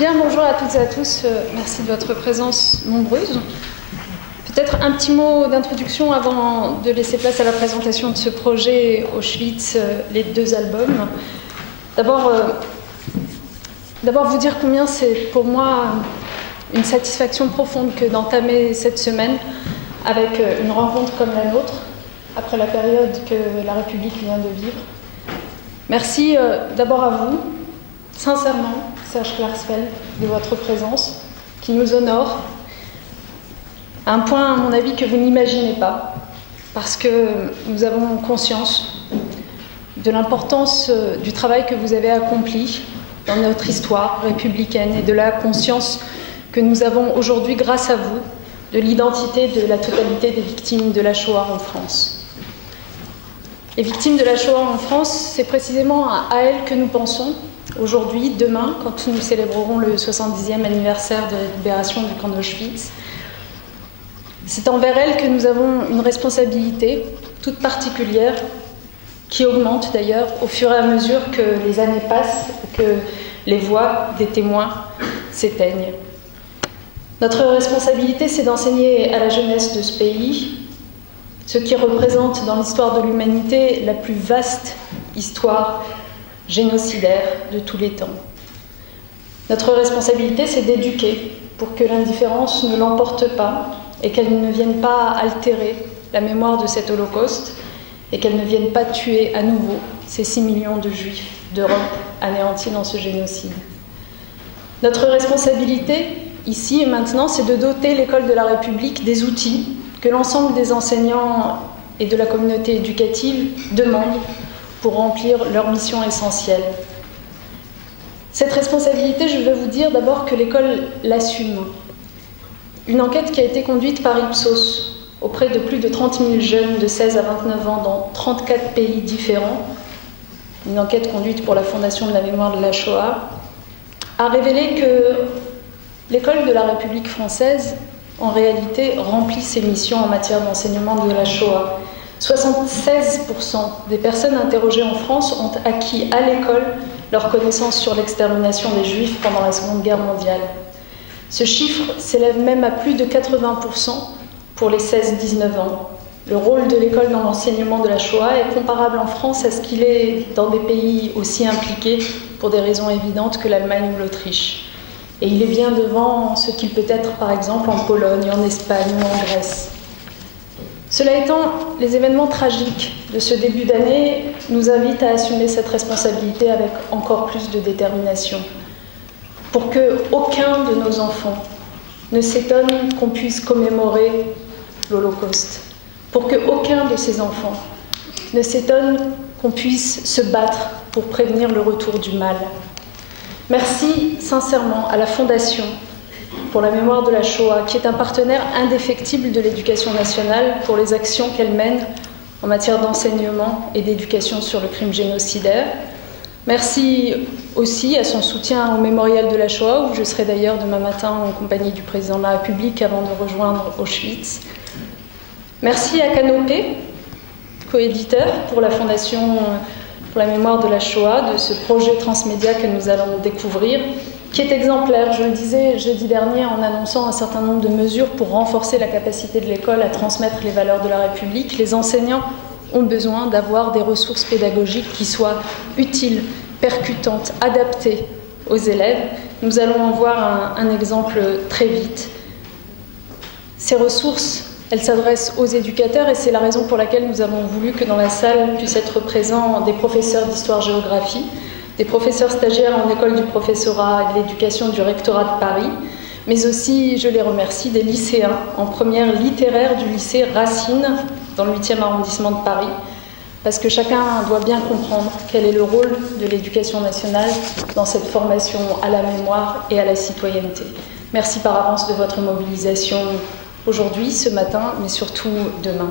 Bien, bonjour à toutes et à tous. Merci de votre présence nombreuse. Peut-être un petit mot d'introduction avant de laisser place à la présentation de ce projet Auschwitz, les 2 albums. D'abord vous dire combien c'est pour moi une satisfaction profonde que d'entamer cette semaine avec une rencontre comme la nôtre, après la période que la République vient de vivre. Merci d'abord à vous, sincèrement, Serge Klarsfeld, de votre présence, qui nous honore, à un point, à mon avis, que vous n'imaginez pas, parce que nous avons conscience de l'importance du travail que vous avez accompli dans notre histoire républicaine et de la conscience que nous avons aujourd'hui, grâce à vous, de l'identité de la totalité des victimes de la Shoah en France. Les victimes de la Shoah en France, c'est précisément à elles que nous pensons aujourd'hui, demain, quand nous célébrerons le 70e anniversaire de la libération du camp d'Auschwitz. C'est envers elles que nous avons une responsabilité toute particulière, qui augmente d'ailleurs au fur et à mesure que les années passent et que les voix des témoins s'éteignent. Notre responsabilité, c'est d'enseigner à la jeunesse de ce pays ce qui représente dans l'histoire de l'humanité la plus vaste histoire génocidaire de tous les temps. Notre responsabilité, c'est d'éduquer pour que l'indifférence ne l'emporte pas et qu'elle ne vienne pas altérer la mémoire de cet holocauste et qu'elle ne vienne pas tuer à nouveau ces 6 millions de juifs d'Europe anéantis dans ce génocide. Notre responsabilité, ici et maintenant, c'est de doter l'école de la République des outils que l'ensemble des enseignants et de la communauté éducative demandent pour remplir leur mission essentielle. Cette responsabilité, je veux vous dire d'abord que l'école l'assume. Une enquête qui a été conduite par Ipsos auprès de plus de 30 000 jeunes de 16 à 29 ans dans 34 pays différents, une enquête conduite pour la Fondation de la mémoire de la Shoah, a révélé que l'école de la République française, en réalité, remplit ses missions en matière d'enseignement de la Shoah. 76% des personnes interrogées en France ont acquis à l'école leur connaissance sur l'extermination des Juifs pendant la Seconde Guerre mondiale. Ce chiffre s'élève même à plus de 80% pour les 16-19 ans. Le rôle de l'école dans l'enseignement de la Shoah est comparable en France à ce qu'il est dans des pays aussi impliqués, pour des raisons évidentes, que l'Allemagne ou l'Autriche. Et il est bien devant ce qu'il peut être, par exemple, en Pologne, en Espagne ou en Grèce. Cela étant, les événements tragiques de ce début d'année nous invitent à assumer cette responsabilité avec encore plus de détermination, pour qu'aucun de nos enfants ne s'étonne qu'on puisse commémorer l'Holocauste, pour qu'aucun de ces enfants ne s'étonne qu'on puisse se battre pour prévenir le retour du mal. Merci sincèrement à la Fondation pour la mémoire de la Shoah, qui est un partenaire indéfectible de l'éducation nationale pour les actions qu'elle mène en matière d'enseignement et d'éducation sur le crime génocidaire. Merci aussi à son soutien au mémorial de la Shoah, où je serai d'ailleurs demain matin en compagnie du président de la République avant de rejoindre Auschwitz. Merci à Canopé, coéditeur pour la Fondation pour la mémoire de la Shoah, de ce projet transmédia que nous allons découvrir, qui est exemplaire. Je le disais jeudi dernier en annonçant un certain nombre de mesures pour renforcer la capacité de l'école à transmettre les valeurs de la République. Les enseignants ont besoin d'avoir des ressources pédagogiques qui soient utiles, percutantes, adaptées aux élèves. Nous allons en voir un exemple très vite. Ces ressources, elles s'adressent aux éducateurs et c'est la raison pour laquelle nous avons voulu que dans la salle puissent être présents des professeurs d'histoire-géographie, des professeurs stagiaires en école du professorat et de l'éducation du rectorat de Paris, mais aussi, je les remercie, des lycéens en première littéraire du lycée Racine dans le 8e arrondissement de Paris, parce que chacun doit bien comprendre quel est le rôle de l'éducation nationale dans cette formation à la mémoire et à la citoyenneté. Merci par avance de votre mobilisation aujourd'hui, ce matin, mais surtout demain.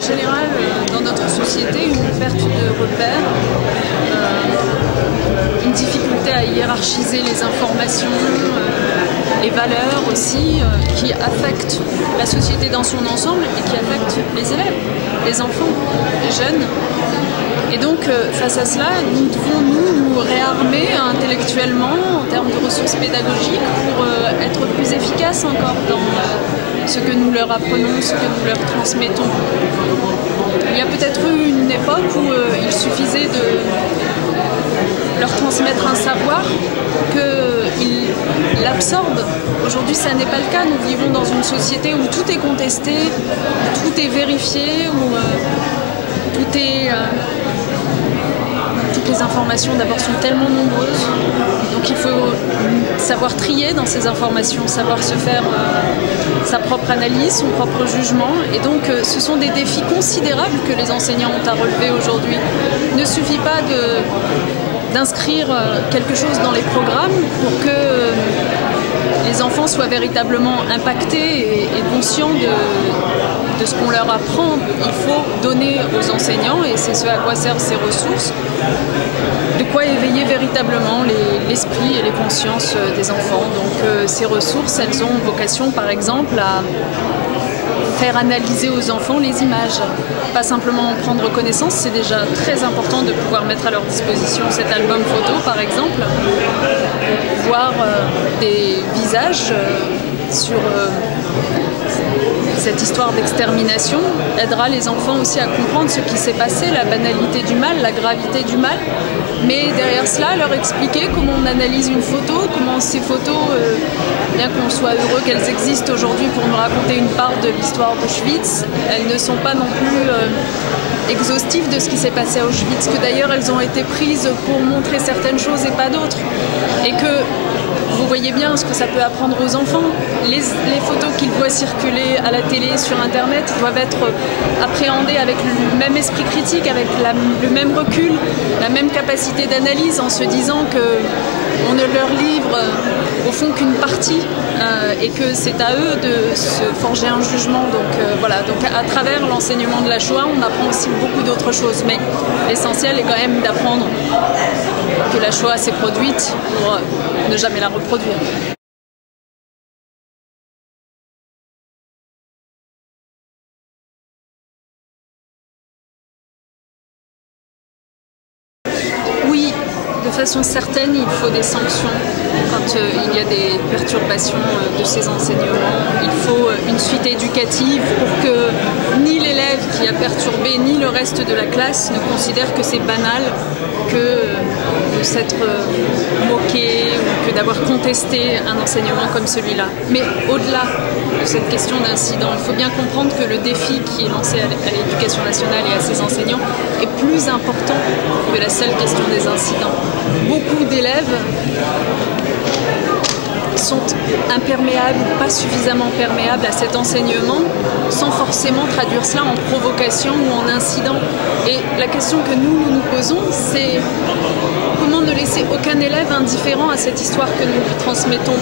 En général, dans notre société, une perte de repère, une difficulté à hiérarchiser les informations, les valeurs aussi, qui affectent la société dans son ensemble et qui affectent les élèves, les enfants, les jeunes. Et donc, face à cela, nous devons nous réarmer intellectuellement en termes de ressources pédagogiques pour être plus efficaces encore dans ce que nous leur apprenons, ce que nous leur transmettons. Il y a peut-être eu une époque où il suffisait de leur transmettre un savoir qu'ils l'absorbent. Aujourd'hui, ça n'est pas le cas. Nous vivons dans une société où tout est contesté, où tout est vérifié, où tout est... toutes les informations d'abord sont tellement nombreuses, donc il faut savoir trier dans ces informations, savoir se faire sa propre analyse, son propre jugement, et donc ce sont des défis considérables que les enseignants ont à relever aujourd'hui. Il ne suffit pas d'inscrire quelque chose dans les programmes pour que les enfants soient véritablement impactés et conscients de ce qu'on leur apprend. Il faut donner aux enseignants, et c'est ce à quoi servent ces ressources, de quoi éveiller véritablement l'esprit et les consciences des enfants. Donc ces ressources, elles ont vocation par exemple à faire analyser aux enfants les images. Pas simplement en prendre connaissance, c'est déjà très important de pouvoir mettre à leur disposition cet album photo par exemple, voir des visages sur cette histoire d'extermination aidera les enfants aussi à comprendre ce qui s'est passé, la banalité du mal, la gravité du mal. Mais derrière cela, leur expliquer comment on analyse une photo, comment ces photos, bien qu'on soit heureux qu'elles existent aujourd'hui pour nous raconter une part de l'histoire d'Auschwitz, elles ne sont pas non plus exhaustives de ce qui s'est passé à Auschwitz, que d'ailleurs elles ont été prises pour montrer certaines choses et pas d'autres. Et que vous voyez bien ce que ça peut apprendre aux enfants. Les photos qu'ils voient circuler à la télé, sur Internet, doivent être appréhendées avec le même esprit critique, avec le même recul, la même capacité d'analyse, en se disant qu'on ne leur livre au fond qu'une partie et que c'est à eux de se forger un jugement. Donc voilà, donc à travers l'enseignement de la Shoah, on apprend aussi beaucoup d'autres choses. Mais l'essentiel est quand même d'apprendre que la Shoah s'est produite pour ne jamais la reproduire. Oui, de façon certaine, il faut des sanctions quand il y a des perturbations de ces enseignements. Il faut une suite éducative pour que ni l'élève qui a perturbé, ni le reste de la classe ne considère que c'est banal que de s'être moqué ou que d'avoir contesté un enseignement comme celui-là. Mais au-delà de cette question d'incident, il faut bien comprendre que le défi qui est lancé à l'éducation nationale et à ses enseignants est plus important que la seule question des incidents. Beaucoup d'élèves sont imperméables ou pas suffisamment perméables à cet enseignement sans forcément traduire cela en provocation ou en incident. Et la question que nous nous posons, c'est comment ne laisser aucun élève indifférent à cette histoire que nous lui transmettons.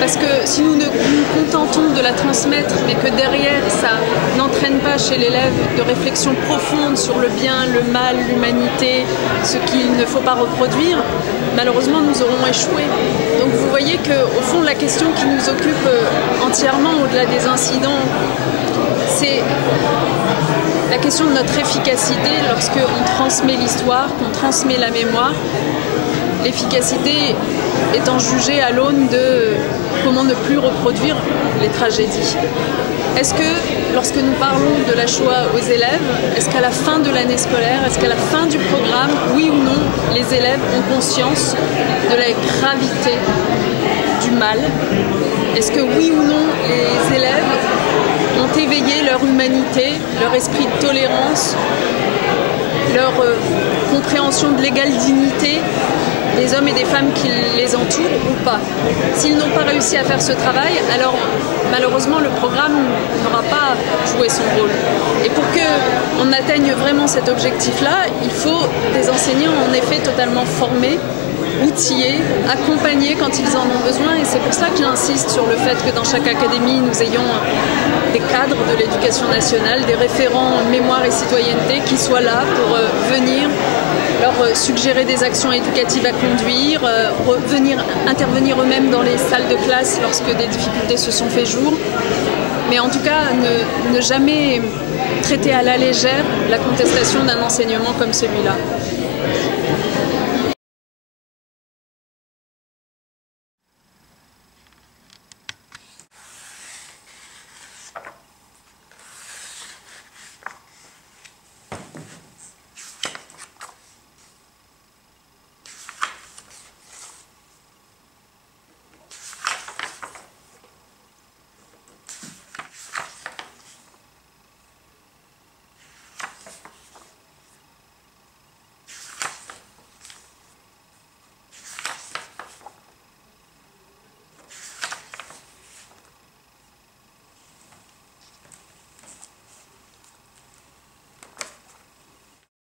Parce que si nous nous contentons de la transmettre, mais que derrière ça n'entraîne pas chez l'élève de réflexion profonde sur le bien, le mal, l'humanité, ce qu'il ne faut pas reproduire, malheureusement nous aurons échoué. Donc vous voyez qu'au fond la question qui nous occupe entièrement au-delà des incidents, c'est la question de notre efficacité lorsqu'on transmet l'histoire, qu'on transmet la mémoire. L'efficacité étant jugée à l'aune de comment ne plus reproduire les tragédies. Est-ce que lorsque nous parlons de la Shoah aux élèves, est-ce qu'à la fin de l'année scolaire, est-ce qu'à la fin du programme, oui ou non, les élèves ont conscience de la gravité du mal? Est-ce que oui ou non, les élèves ont éveillé leur humanité, leur esprit de tolérance, leur compréhension de l'égale dignité des hommes et des femmes qui les entourent ou pas? S'ils n'ont pas réussi à faire ce travail, alors malheureusement le programme n'aura pas joué son rôle. Et pour qu'on atteigne vraiment cet objectif-là, il faut des enseignants en effet totalement formés outillés, accompagnés quand ils en ont besoin. Et c'est pour ça que j'insiste sur le fait que dans chaque académie, nous ayons des cadres de l'éducation nationale, des référents mémoire et citoyenneté qui soient là pour venir leur suggérer des actions éducatives à conduire, venir intervenir eux-mêmes dans les salles de classe lorsque des difficultés se sont fait jour. Mais en tout cas, ne jamais traiter à la légère la contestation d'un enseignement comme celui-là.